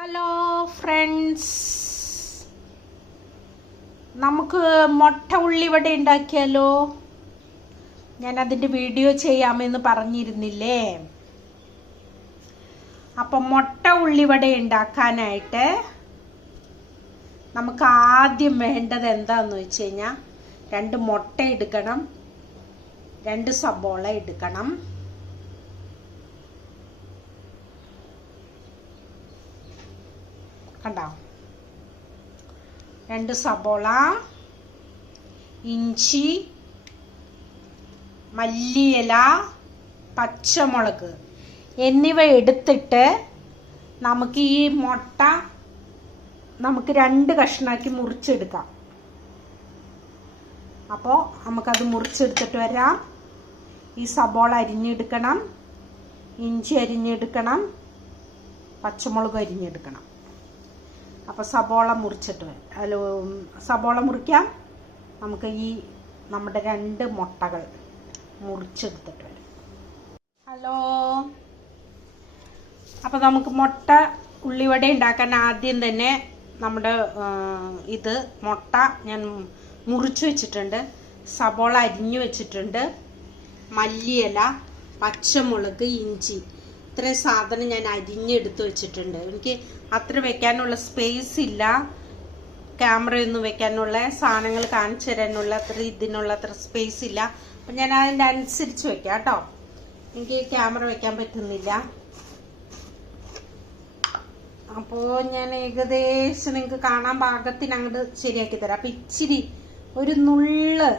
Hello friends നമുക്ക് മുട്ട ഉള്ളിവട ഉണ്ടാക്കിയാലോ? ഞാൻ അതിന്റെ വീഡിയോ ചെയ്യാമെന്ന് പറഞ്ഞിരുന്നില്ലേ? അപ്പം മുട്ട ഉള്ളിവട ഉണ്ടാക്കാനായിട്ട് നമുക്ക് ആദ്യം വേണ്ടത് എന്താന്ന് വെച്ച് കഴിഞ്ഞാൽ രണ്ട് മുട്ട എടുക്കണം രണ്ട് സബോള എടുക്കണം. കണ്ടോ? രണ്ട് സബോള ഇഞ്ചി മല്ലിയില പച്ചമുളക്. എന്നിവ എടുത്തിട്ട് നമുക്ക് ഈ മുട്ട നമുക്ക് രണ്ട് കഷ്ണാക്കി മുറിച്ചെടുക്കാം. അപ്പോൾ നമുക്കത് മുറിച്ചെടുത്തിട്ട് വരാം. ഈ സബോള അരിഞ്ഞെടുക്കണം. ഇഞ്ചി അരിഞ്ഞെടുക്കണം. പച്ചമുളക് അരിഞ്ഞെടുക്കണം. അപ്പോൾ സബോള മുറിച്ചിട്ട് അതിൽ സബോള മുറിക്കാം. നമുക്ക് ഈ നമ്മുടെ രണ്ട് മുട്ടകൾ മുറിച്ചെടുത്തിട്ട് വരും. ഹലോ. അപ്പോൾ നമുക്ക് മുട്ട ഉള്ളിവട ഉണ്ടാക്കാൻ ആദ്യം തന്നെ നമ്മുടെ ഇത് മുട്ട ഞാൻ മുറിച്ച് വെച്ചിട്ടുണ്ട്. സബോള അരിഞ്ഞു വെച്ചിട്ടുണ്ട്. മല്ലിയില പച്ചമുളക് ഇഞ്ചി ഇത്രയും സാധനം ഞാൻ അരിഞ്ഞെടുത്ത് വെച്ചിട്ടുണ്ട്. എനിക്ക് അത്ര വെക്കാനുള്ള സ്പേസ് ഇല്ല. ക്യാമറയൊന്നും വെക്കാനുള്ള സാധനങ്ങൾ കാണിച്ചു തരാനുള്ള അത്ര ഇതിനുള്ള അത്ര സ്പേസ് ഇല്ല. അപ്പം ഞാൻ അതിന്റെ അനുസരിച്ച് വെക്കാം കേട്ടോ. എനിക്ക് ക്യാമറ വെക്കാൻ പറ്റുന്നില്ല. അപ്പോൾ ഞാൻ ഏകദേശം നിങ്ങൾക്ക് കാണാൻ പാകത്തിന് അങ്ങോട്ട് ശരിയാക്കി തരാം. അപ്പം ഇച്ചിരി ഒരു നുള്ള്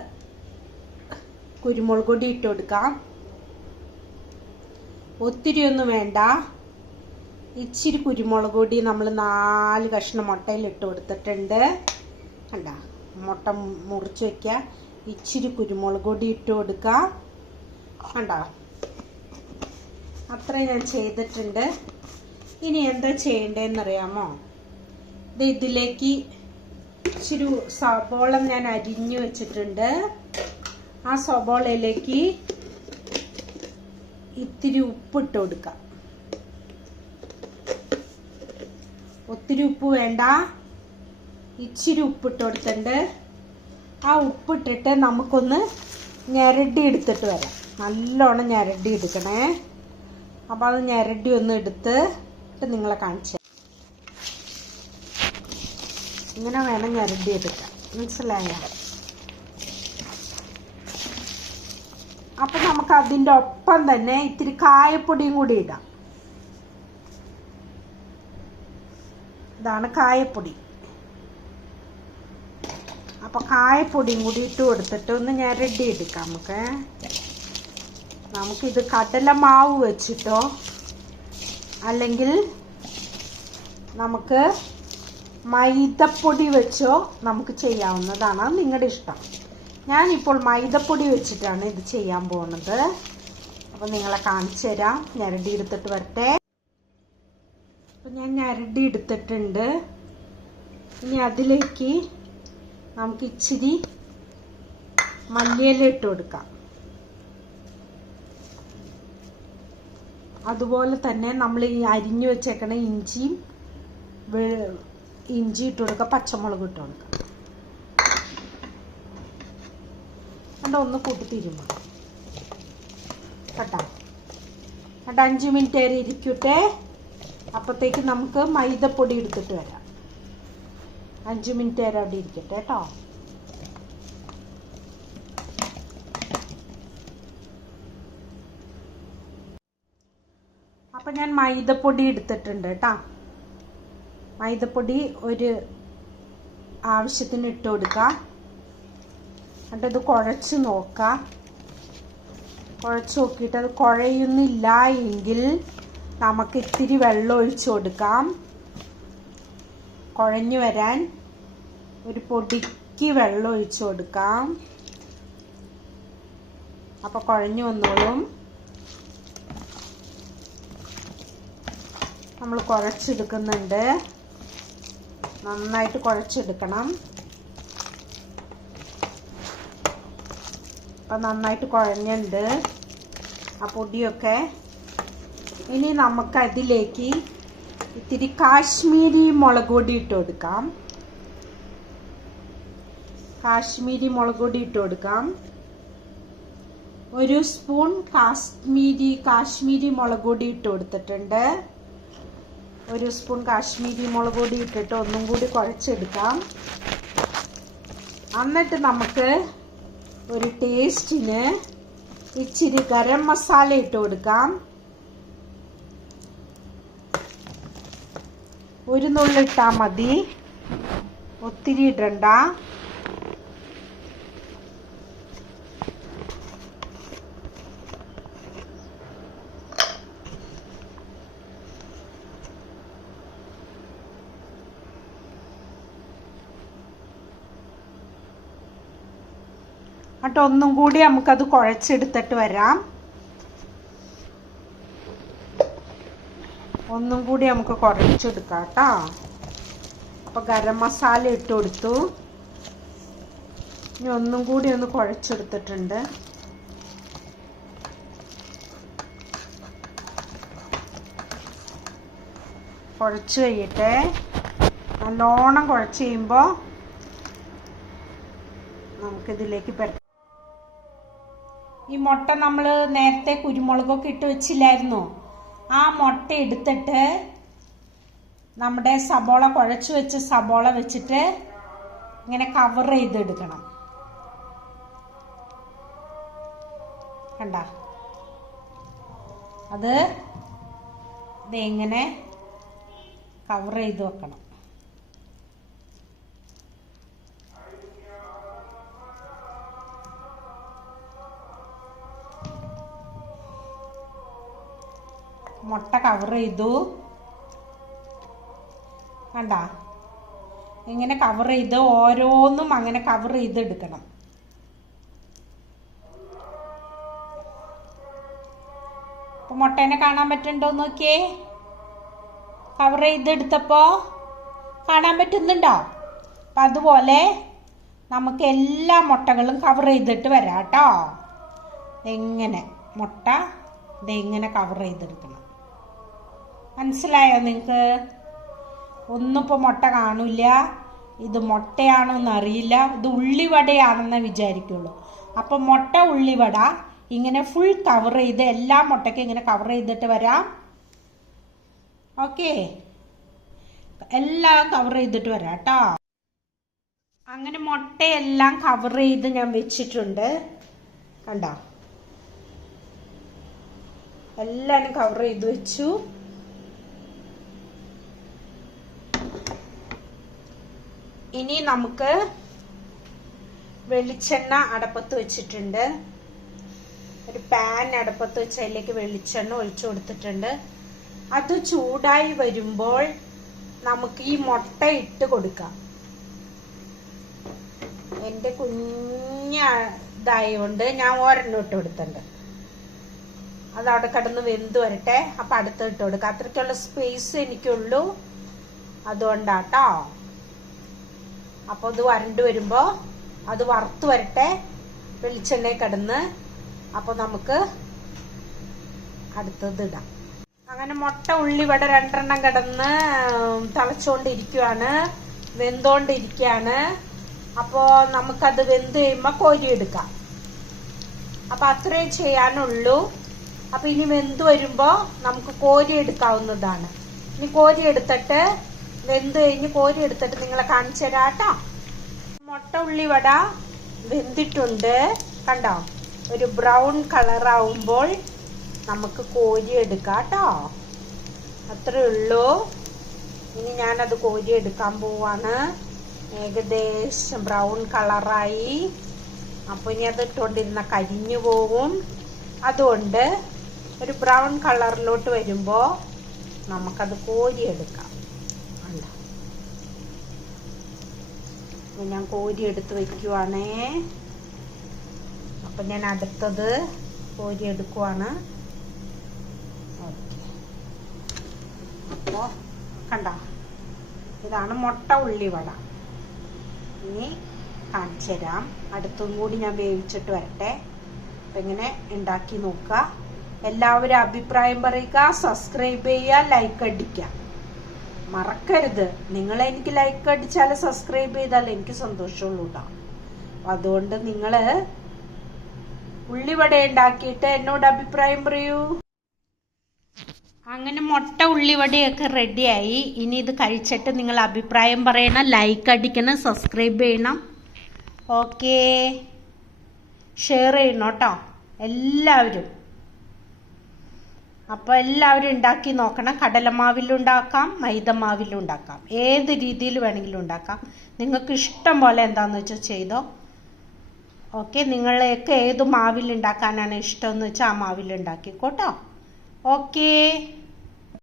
കുരുമുളക് പൊടി ഇട്ട് കൊടുക്കാം. ഒത്തിരി ഒന്നും വേണ്ട. ഇച്ചിരി കുരുമുളക് പൊടി നമ്മൾ നാല് കഷ്ണം മുട്ടയിൽ ഇട്ട് കൊടുത്തിട്ടുണ്ട്. കണ്ട? മുട്ട മുറിച്ച് വെക്കുക. ഇച്ചിരി കുരുമുളക് പൊടി ഇട്ട് കൊടുക്കുക. കണ്ട? അത്രയും ഞാൻ ചെയ്തിട്ടുണ്ട്. ഇനി എന്താ ചെയ്യേണ്ടതെന്നറിയാമോ? ഇത് ഇതിലേക്ക് ഇച്ചിരി സബോളം ഞാൻ അരിഞ്ഞു വെച്ചിട്ടുണ്ട്. ആ സബോളയിലേക്ക് ഇത്തിരി ഉപ്പിട്ട് കൊടുക്കാം ഒത്തിരി ഉപ്പ് വേണ്ട. ഇച്ചിരി ഉപ്പിട്ട് കൊടുത്തിട്ടുണ്ട്. ആ ഉപ്പിട്ടിട്ട് നമുക്കൊന്ന് ഞരടി എടുത്തിട്ട് വരാം. നല്ലോണം ഞരടി എടുക്കണേ. അപ്പോൾ അത് ഞരടി ഒന്ന് എടുത്ത് നിങ്ങളെ കാണിച്ചു ഇങ്ങനെ വേണം ഞരടി എടുക്കാൻ. മനസ്സിലായോ? അപ്പൊ നമുക്ക് അതിന്റെ ഒപ്പം തന്നെ ഇത്തിരി കായപ്പൊടിയും കൂടി ഇടാം. ഇതാണ് കായപ്പൊടി. അപ്പൊ കായപ്പൊടിയും കൂടി ഇട്ട് കൊടുത്തിട്ട് ഒന്ന് ഞാൻ റെഡി എടുക്കാം നമുക്ക്. നമുക്കിത് കടല മാവ് വെച്ചിട്ടോ അല്ലെങ്കിൽ നമുക്ക് മൈദപ്പൊടി വെച്ചോ നമുക്ക് ചെയ്യാവുന്നതാണ് നിങ്ങളുടെ ഇഷ്ടം. ഞാനിപ്പോൾ മൈദപ്പൊടി വെച്ചിട്ടാണ് ഇത് ചെയ്യാൻ പോകുന്നത്. അപ്പോൾ നിങ്ങളെ കാണിച്ചു തരാം. ഞാൻ റെഡി എടുത്തിട്ട് വരട്ടെ. ഞാൻ ഞരടി എടുത്തിട്ടുണ്ട്. ഇനി അതിലേക്ക് നമുക്ക് ഇച്ചിരി മല്ലിയില ഇട്ട് കൊടുക്കാം. അതുപോലെ തന്നെ നമ്മൾ ഈ അരിഞ്ഞു വെച്ചേക്കണ ഇഞ്ചിയും ഇഞ്ചി ഇട്ട് കൊടുക്കുക പച്ചമുളക് ഇട്ട് കൊടുക്കുക എന്നിട്ട് ഒന്ന് കൂട്ടി തിരുമ്മ കേട്ടോ എന്നിട്ട് അഞ്ച് മിനിറ്റ് വരെ ഇരിക്കട്ടെ. അപ്പോഴത്തേക്ക് നമുക്ക് മൈദപ്പൊടി എടുത്തിട്ട് വരാം. അഞ്ച് മിനിറ്റ് വരെ അവിടെ ഇരിക്കട്ടെ കേട്ടോ. അപ്പം ഞാൻ മൈദപ്പൊടി എടുത്തിട്ടുണ്ട് കേട്ടോ. മൈദപ്പൊടി ഒരു ആവശ്യത്തിന് ഇട്ട് കൊടുക്കുക എന്നിട്ടത് കുഴച്ച് നോക്കാം. കുഴച്ച് നോക്കിയിട്ട് അത് കുഴയുന്നില്ല എങ്കിൽ നമുക്ക് ഇത്തിരി വെള്ളം ഒഴിച്ചു കൊടുക്കാം. കുഴഞ്ഞു വരാൻ ഒരു പൊടിക്ക് വെള്ളം ഒഴിച്ചു കൊടുക്കാം. അപ്പോൾ കുഴഞ്ഞു വന്നോളും. നമ്മൾ കുഴച്ചെടുക്കുന്നുണ്ട്. നന്നായിട്ട് കുഴച്ചെടുക്കണം. അപ്പം നന്നായിട്ട് കുഴഞ്ഞുണ്ട്. ആ പൊടിയൊക്കെ ഇനി നമുക്ക് അതിലേക്ക് ഇത്തിരി കാശ്മീരി മുളക് പൊടി ഇട്ട് കൊടുക്കാം. കാശ്മീരി മുളക് പൊടി ഇട്ട് കൊടുക്കാം. ഒരു സ്പൂൺ കാശ്മീരി കാശ്മീരി മുളക് പൊടി ഇട്ട് കൊടുത്തിട്ടുണ്ട്. ഒരു സ്പൂൺ കാശ്മീരി മുളക് പൊടി ഇട്ടിട്ട് ഒന്നും കൂടി കുഴച്ചെടുക്കാം. എന്നിട്ട് നമുക്ക് ഒരു ടേസ്റ്റിന് ഇച്ചിരി ഗരം മസാല ഇട്ട് കൊടുക്കാം. ഒരു നുള്ളിട്ടാ മതി. ഒത്തിരി ഇടണ്ട. എന്നിട്ട് ഒന്നും കൂടി നമുക്കത് കുഴച്ചെടുത്തിട്ട് വരാം. ഒന്നും കൂടി നമുക്ക് കുറച്ചെടുക്കാം കേട്ടോ അപ്പോൾ ഗരം മസാല ഇട്ട് കൊടുത്തു. ഇനി ഒന്നും കൂടി ഒന്ന് കുഴച്ചെടുത്തിട്ടുണ്ട്. കുഴച്ച് കഴിയട്ടെ. നല്ലോണം കുഴച്ച് കഴിയുമ്പോൾ നമുക്കിതിലേക്ക് പെട്ട ഈ മുട്ട നമ്മൾ നേരത്തെ കുരുമുളകൊക്കെ ഇട്ട് വെച്ചില്ലായിരുന്നോ? ആ മുട്ട എടുത്തിട്ട് നമ്മുടെ സബോള കുഴച്ച് വെച്ച് സബോള വെച്ചിട്ട് ഇങ്ങനെ കവർ ചെയ്തെടുക്കണം. കണ്ട? അത് ഇതെങ്ങനെ കവർ ചെയ്ത് വെക്കണം. മുട്ട കവർ ചെയ്തു. കണ്ട? ഇങ്ങനെ കവർ ചെയ്ത് ഓരോന്നും അങ്ങനെ കവർ ചെയ്തെടുക്കണം എടുക്കണം. മുട്ടേനെ കാണാൻ പറ്റുന്നുണ്ടോ നോക്കിയേ? കവർ ചെയ്തെടുത്തപ്പോ കാണാൻ പറ്റുന്നുണ്ടോ? അപ്പം അതുപോലെ നമുക്ക് എല്ലാ മുട്ടകളും കവർ ചെയ്തിട്ട് വരാം കേട്ടോ എങ്ങനെ മുട്ട ഇതെങ്ങനെ കവർ ചെയ്തെടുക്കണം. മനസ്സിലായോ നിങ്ങൾക്ക് ഒന്നും ഇപ്പോൾ മുട്ട കാണില്ല. ഇത് മുട്ടയാണോ എന്നറിയില്ല ഇത് ഉള്ളിവടയാണെന്ന് വിചാരിക്കുള്ളൂ. അപ്പം മുട്ട ഉള്ളിവട ഇങ്ങനെ ഫുൾ കവർ ചെയ്ത് എല്ലാ മുട്ടയ്ക്കും ഇങ്ങനെ കവർ ചെയ്തിട്ട് വരാം. ഓക്കെ എല്ലാം കവർ ചെയ്തിട്ട് വരാം കേട്ടോ. അങ്ങനെ മുട്ടയെല്ലാം കവർ ചെയ്ത് ഞാൻ വെച്ചിട്ടുണ്ട്. കണ്ടോ? എല്ലാം കവർ ചെയ്ത് വെച്ചു. ഇനി നമുക്ക് വെളിച്ചെണ്ണ അടപ്പത്ത് വെച്ചിട്ടുണ്ട്. ഒരു പാൻ അടപ്പത്ത് വെച്ച് അതിലേക്ക് വെളിച്ചെണ്ണ ഒഴിച്ചു കൊടുത്തിട്ടുണ്ട്. അത് ചൂടായി വരുമ്പോൾ നമുക്ക് ഈ മുട്ട ഇട്ട് കൊടുക്കാം. എന്റെ കുഞ്ഞ ഇതായതുകൊണ്ട് ഞാൻ ഒരെണ്ണം ഇട്ട് കൊടുത്തിട്ടുണ്ട്. അത് അവിടെ കിടന്ന് വെന്ത് വരട്ടെ. അപ്പം അടുത്ത് ഇട്ട് കൊടുക്കാം. അത്രയ്ക്കുള്ള സ്പേസ് എനിക്കുള്ളൂ. അതുകൊണ്ടാട്ടോ. അപ്പോൾ ഇത് വരണ്ടു വരുമ്പോ അത് വറുത്ത് വരട്ടെ. വെളിച്ചെണ്ണയിൽ കിടന്ന് അപ്പോൾ നമുക്ക് അടുത്തത് ഇടാം. അങ്ങനെ മുട്ട ഉള്ളി ഇവിടെ രണ്ടെണ്ണം കിടന്ന് തളച്ചോണ്ടിരിക്കുവാണ്. വെന്തോണ്ടിരിക്കാണ്. അപ്പോൾ നമുക്കത് വെന്ത് കഴിയുമ്പോൾ കോരിയെടുക്കാം അപ്പം അത്രേ ചെയ്യാനുള്ളൂ. അപ്പം ഇനി വെന്ത് വരുമ്പോ നമുക്ക് കോരി എടുക്കാവുന്നതാണ്. ഇനി കോരി എടുത്തിട്ട് വെന്ത് കഴിഞ്ഞ് കോരി എടുത്തിട്ട് നിങ്ങളെ കാണിച്ചു തരാം കേട്ടോ. മുട്ട ഉള്ളിവട വെന്തിട്ടുണ്ട്. കണ്ടോ? ഒരു ബ്രൗൺ കളറാവുമ്പോൾ നമുക്ക് കോരി എടുക്കാം കേട്ടോ. അത്രേ ഉള്ളൂ. ഇനി ഞാനത് കോരി എടുക്കാൻ പോവാണ്. ഏകദേശം ബ്രൗൺ കളറായി. അപ്പോൾ ഇനി അത് ഇട്ടുകൊണ്ടിരുന്ന കരിഞ്ഞു പോവും. അതുകൊണ്ട് ഒരു ബ്രൗൺ കളറിലോട്ട് വരുമ്പോൾ നമുക്കത് കോരിയെടുക്കാം കണ്ടോ അപ്പോൾ ഞാൻ കോരി എടുത്ത് വെക്കുവാണേ. അപ്പം ഞാൻ അടുത്തത് കോരിയെടുക്കുവാണ് ഓക്കെ. അപ്പോൾ കണ്ട? ഇതാണ് മുട്ട ഉള്ളിവട. ഇനി കാണിച്ചു തരാം. അടുത്തും കൂടി ഞാൻ വേവിച്ചിട്ട് വരട്ടെ. അപ്പം ഇങ്ങനെ ഉണ്ടാക്കി നോക്കുക. എല്ലാവരും അഭിപ്രായം പറയുക സബ്സ്ക്രൈബ് ചെയ്യുക ലൈക്ക് അടിക്കുക. മറക്കരുത്. നിങ്ങൾ എനിക്ക് ലൈക്ക് അടിച്ചാൽ സബ്സ്ക്രൈബ് ചെയ്താൽ എനിക്ക് സന്തോഷമുള്ളൂ കേട്ടോ അതുകൊണ്ട് നിങ്ങൾ ഉള്ളിവട ഉണ്ടാക്കിയിട്ട് എന്നോട് അഭിപ്രായം പറയൂ. അങ്ങനെ മുട്ട ഉള്ളിവടയൊക്കെ റെഡിയായി ഇനി ഇത് കഴിച്ചിട്ട് നിങ്ങൾ അഭിപ്രായം പറയണം ലൈക്ക് അടിക്കണം സബ്സ്ക്രൈബ് ചെയ്യണം. ഓക്കേ ഷെയർ ചെയ്യണം കേട്ടോ എല്ലാവരും. അപ്പോൾ എല്ലാവരും ഉണ്ടാക്കി നോക്കണം. കടലമാവിലുണ്ടാക്കാം മൈദമാവിലുണ്ടാക്കാം. ഏത് രീതിയിൽ വേണമെങ്കിലും ഉണ്ടാക്കാം. നിങ്ങൾക്ക് ഇഷ്ടം പോലെ എന്താണെന്ന് വെച്ചാൽ ചെയ്തോ. ഓക്കെ നിങ്ങളേക്ക് ഏത് മാവിൽ ഉണ്ടാക്കാനാണ് ഇഷ്ടം എന്ന് വെച്ചാൽ ആ മാവിൽ ഉണ്ടാക്കിക്കോട്ടോ ഓക്കേ